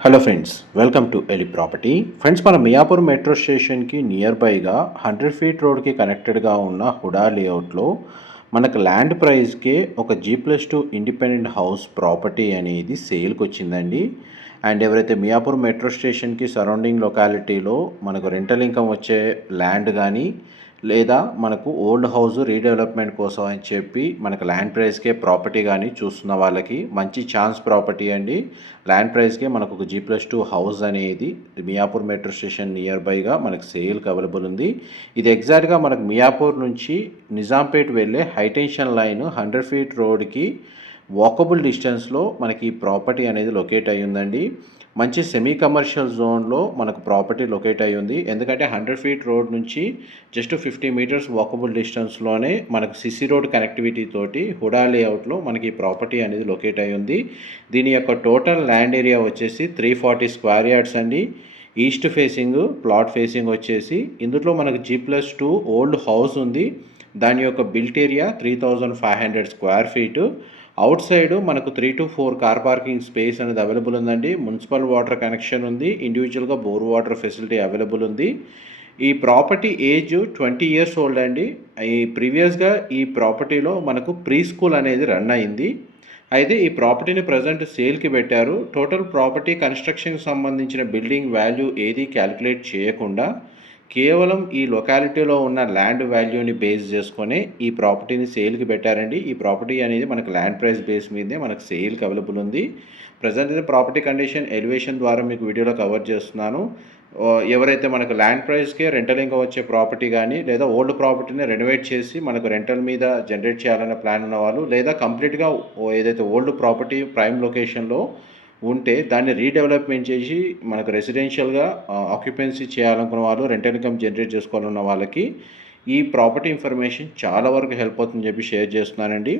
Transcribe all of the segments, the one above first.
Hello friends welcome to Eli property friends మన Miyapur metro స్టేషన్కి near బైగా హండ్రెడ్ ఫీట్ రోడ్కి కనెక్టెడ్గా ఉన్న హుడా లేఅవుట్లో మనకు ల్యాండ్ ప్రైస్కే ఒక G plus two independent house property అనేది సేల్కి వచ్చిందండి. అండ్ ఎవరైతే మియాపూర్ మెట్రో స్టేషన్కి సరౌండింగ్ లొకాలిటీలో మనకు రెంటల్ ఇన్కమ్ వచ్చే ల్యాండ్ కానీ లేదా మనకు ఓల్డ్ హౌస్ రీడెవలప్మెంట్ కోసం అని చెప్పి మనకు ల్యాండ్ ప్రైస్కే ప్రాపర్టీ కానీ చూస్తున్న వాళ్ళకి మంచి ఛాన్స్ ప్రాపర్టీ అండి. ల్యాండ్ ప్రైస్కే మనకు ఒక జీ ప్లస్ టూ హౌస్ అనేది మియాపూర్ మెట్రో స్టేషన్ నియర్ బైగా మనకు సేల్కి అవైలబుల్ ఉంది. ఇది ఎగ్జాక్ట్గా మనకు మియాపూర్ నుంచి నిజాంపేట్ వెళ్ళే high tension line hundred feet రోడ్కి వాకబుల్ డిస్టెన్స్లో మనకి ఈ ప్రాపర్టీ అనేది లొకేట్ అయ్యిందండి మంచి సెమీ కమర్షియల్ జోన్లో మనకు ప్రాపర్టీ లొకేట్ అయ్యి ఉంది. ఎందుకంటే హండ్రెడ్ ఫీట్ రోడ్ నుంచి జస్ట్ ఫిఫ్టీ మీటర్స్ వాకబుల్ డిస్టెన్స్లోనే మనకు సిసి రోడ్ కనెక్టివిటీ తోటి హుడా లేఅవుట్లో మనకి ఈ ప్రాపర్టీ అనేది లొకేట్ అయ్యి ఉంది. దీని యొక్క టోటల్ ల్యాండ్ ఏరియా వచ్చేసి త్రీ ఫార్టీ స్క్వేర్ యార్డ్స్ అండి. ఈస్ట్ ఫేసింగ్ ప్లాట్ ఫేసింగ్ వచ్చేసి ఇందులో మనకు G plus two old house ఉంది. దాని యొక్క built area three thousand five hundred square feet outside మనకు three to four car parking space అనేది అవైలబుల్ ఉందండి. మున్సిపల్ వాటర్ కనెక్షన్ ఉంది. ఇండివిజువల్గా బోర్ వాటర్ ఫెసిలిటీ అవైలబుల్ ఉంది. ఈ property age twenty years old అండి. ఈ ప్రీవియస్గా ఈ ప్రాపర్టీలో మనకు ప్రీ స్కూల్ అనేది రన్ అయింది. అయితే ఈ ప్రాపర్టీని ప్రజెంట్ సేల్కి పెట్టారు. టోటల్ ప్రాపర్టీ కన్స్ట్రక్షన్కి సంబంధించిన బిల్డింగ్ వాల్యూ ఏది క్యాలిక్యులేట్ చేయకుండా కేవలం ఈ లొకాలిటీలో ఉన్న ల్యాండ్ వాల్యూని బేస్ చేసుకొని ఈ ప్రాపర్టీని సేల్కి పెట్టారండి. ఈ ప్రాపర్టీ అనేది మనకు ల్యాండ్ ప్రైస్ బేస్ మీదే మనకు సేల్కి అవైలబుల్ ఉంది. ప్రజెంట్ అయితే ప్రాపర్టీ కండిషన్ ఎలివేషన్ ద్వారా మీకు వీడియోలో కవర్ చేస్తున్నాను. ఎవరైతే మనకు ల్యాండ్ ప్రైస్కే రెంటల్ ఇంకా వచ్చే ప్రాపర్టీ కానీ లేదా ఓల్డ్ ప్రాపర్టీని రెనోవేట్ చేసి మనకు రెంటల్ మీద జనరేట్ చేయాలనే ప్లాన్ ఉన్న వాళ్ళు లేదా కంప్లీట్గా ఏదైతే ఓల్డ్ ప్రాపర్టీ ప్రైమ్ లొకేషన్లో ఉంటే దాన్ని రీడెవలప్మెంట్ చేసి మనకు రెసిడెన్షియల్గా ఆక్యుపెన్సీ చేయాలనుకున్న వాళ్ళు రెంట్ ఇన్కమ్ జనరేట్ చేసుకోవాలన్న వాళ్ళకి ఈ ప్రాపర్టీ ఇన్ఫర్మేషన్ చాలా వరకు హెల్ప్ అవుతుందని చెప్పి షేర్ చేస్తున్నానండి.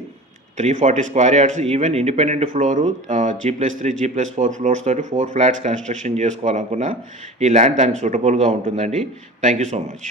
Three forty square yards even independent floor G plus three G plus four floors తోటి ఫోర్ ఫ్లాట్స్ కన్స్ట్రక్షన్ చేసుకోవాలనుకున్న ఈ ల్యాండ్ దానికి సూటబుల్గా ఉంటుందండి. Thank you so much